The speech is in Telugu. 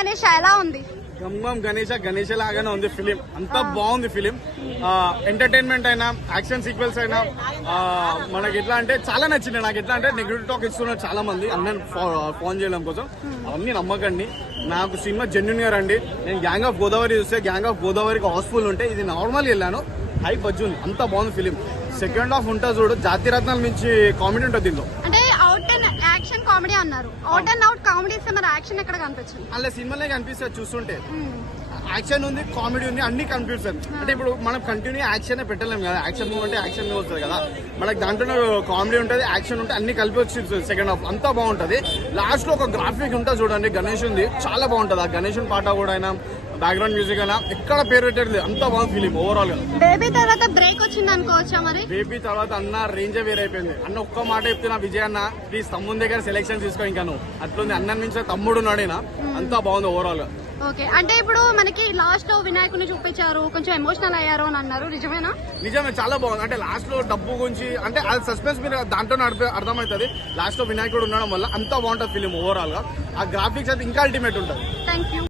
గణేష్ ఎలా ఉంది? గమ్ గణేష్ లాగానే ఉంది ఫిలిం. అంతా బాగుంది ఫిలిం. ఎంటర్టైన్మెంట్ అయినా, యాక్షన్ సీక్వెన్స్ అయినా మనకి ఎట్లా అంటే చాలా నచ్చింది. నాకు ఎట్లా అంటే నెగిటివ్ టాక్ ఇస్తున్నారు చాలా మంది అన్నని ఫోన్ చేయడం కోసం. అవన్నీ నమ్మకండి. నాకు సినిమా జెన్యున్ గా రండి. నేను గ్యాంగ్ ఆఫ్ గోదావరి చూస్తే గ్యాంగ్ ఆఫ్ గోదావరికి హౌస్ఫుల్ ఉంటే ఇది నార్మల్ వెళ్ళాను. హై బజ్జుంది. అంత బాగుంది ఫిలిం. సెకండ్ హాఫ్ ఉంటుంది చూడు, జాతి రత్నాల నుంచి కామెడీ ఉంటుంది దీంట్లో. అంటే అవుట్ అండ్ యాక్షన్ కామెడీ అన్నారు. అవుట్ అండ్ అవుట్ కామెడీ ఇస్తే మరి యాక్షన్ ఎక్కడ కనిపించింది? అలా సినిమాలే కనిపిస్తుంది చూస్తుంటే. యాక్షన్ ఉంది, కామెడీ ఉంది, అన్ని కనిపిస్తుంది. అంటే ఇప్పుడు మనం కంటిన్యూ యాక్షన్ పెట్టలేము కదా. యాక్షన్ మూవ్ అంటే యాక్షన్ మూవ్ వస్తుంది కదా. మనకి దాంట్లో కామెడీ ఉంటుంది, యాక్షన్ ఉంటుంది, అన్ని కలిపి వచ్చి సెకండ్ హాఫ్ అంతా బాగుంటది. లాస్ట్ లో ఒక గ్రాఫిక్ ఉంటుంది చూడండి, గణేష్ ఉంది, చాలా బాగుంటది. ఆ గణేష్ పాట కూడా అయినా, బ్యాక్గ్రౌండ్ మ్యూజిక్ అయినా ఎక్కడ పేరు పెట్టేది అంత బాగుంది ఫిలిం ఓవరాల్ గా. బేబీ తర్వాత బ్రేక్ వచ్చింది అనుకోవచ్చా మరి? బేబీ తర్వాత అన్న రేంజే వేరైపోయింది. అన్న ఒక్క మాట చెప్తున్నా, విజయ్ అన్న ప్లీజ్ తమ్ముడి దగ్గర సెలెక్షన్ తీసుకో. ఇంకా నువ్వు అట్లుంది. అన్న నుంచి తమ్ముడు ఉన్నాడేనా, అంతా బాగుంది ఓవరాల్ గా. ఓకే, అంటే ఇప్పుడు మనకి లాస్ట్ లో వినాయకుడిని చూపించారు, కొంచెం ఎమోషనల్ అయ్యారు అని అన్నారు, నిజమేనా? నిజమే, చాలా బాగుంది. అంటే లాస్ట్ లో డబ్బు గురించి అంటే అది సస్పెన్స్ మీరు దాంట్లో అర్థమవుతుంది. లాస్ట్ లో వినాయకుడు ఉండడం వల్ల అంతా బాగుంటుంది ఫిలిం ఓవరాల్ గా. ఆ గ్రాఫిక్స్ అయితే ఇంకా అల్టిమేట్ ఉంటుంది. Thank you.